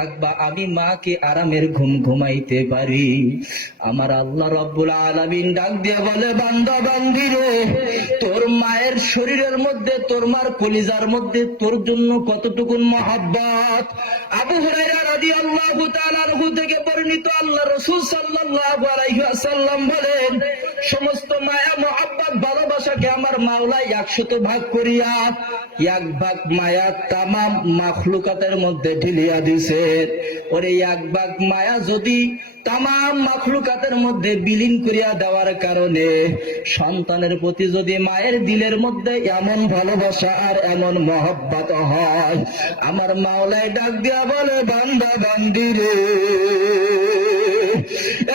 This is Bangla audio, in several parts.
থাকবা আমি মাকে আরামের ঘুম ঘুমাইতে পারি। আমার আল্লাহ রব্বুল আলামিন ডাক দিয়া বলে, বান্দা বান্দি রে, তোর মায়ের শরীরের মধ্যে, তোর মার কলিজার মধ্যে তোর জন্য কতটুকুন মহব্বত। আবু হুরায়রা রাদিয়াল্লাহু তাআলা আনহু থেকে বর্ণিত, আল্লাহ রাসূল সাল্লাল্লাহু আলাইহি ওয়াসাল্লাম বলেন, সমস্ত মায়া মহব্বত ভালোবাসাকে আমার মাওলা 100 ভাগ করিয়া 1 ভাগ মায়া তামাম মাখলুকাতের মধ্যে ঢেলিয়া দিছে। ওরে 1 ভাগ মায়া যদি তামাম মাখলুকাতের মধ্যে বিলীন করিয়া দেওয়ার কারণে সন্তানের প্রতি যদি মায়ের দিলের মধ্যে এমন ভালোবাসা আর এমন মহব্বত হয়, আমার মাওলাই ডাক দিয়া বলে, বান্দা বান্দি রে,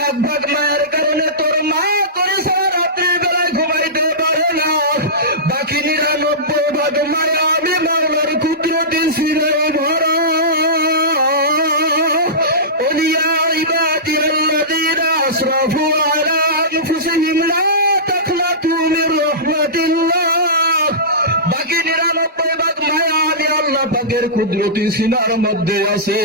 1 ভাগ মায়ের কারণে তোর মা করে সারা রাত্রির বেলায় ঘুমাইতে পারে না, বাকি 99 ভাগ মায়া আমি মাওলার কুদরতি ছিঁড়ে ভরা। أسرفوا على أنفسهم لا تقنطوا من رحمة الله। বাকি 99 ভাগ মায়া আমি আল্লাহ পাকের কুদরতি সিনার মধ্যে আছে।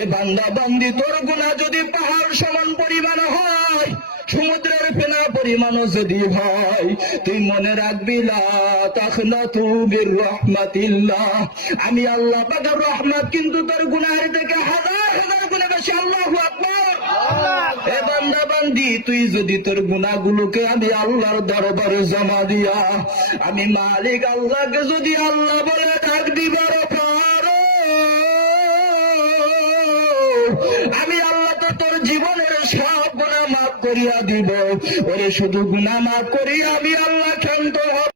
এ বান্দা বান্দি, তোর গুনাহ যদি পাহাড় সমান পরিমাণ হয়, সমুদ্রের ফেনা পরিমাণও যদি হয়, তুই মনে রাখবি, লা তাখনাতু মির রাহমাতিল্লাহ, আমি আল্লাহ পাকের রহমত কিন্তু তোর গুনাহের থেকে হাজার হাজার গুণে বেশি। আল্লাহু আকবার। এ বান্দা বান্দি, তুই যদি তোর গুনাহগুলোকে আমি আল্লাহর দরবারে জমা দিয়া, আমি মালিক আল্লাহকে যদি আল্লাহ বলে ডাক দিবার পারো, আমি আল্লাহ তো তোর জীবনের সব গুনাহ মাফ করিয়া দিব। ওরে শুধু গুনাহ মাফ করিয়া আমি আল্লাহ ক্ষান্ত হব।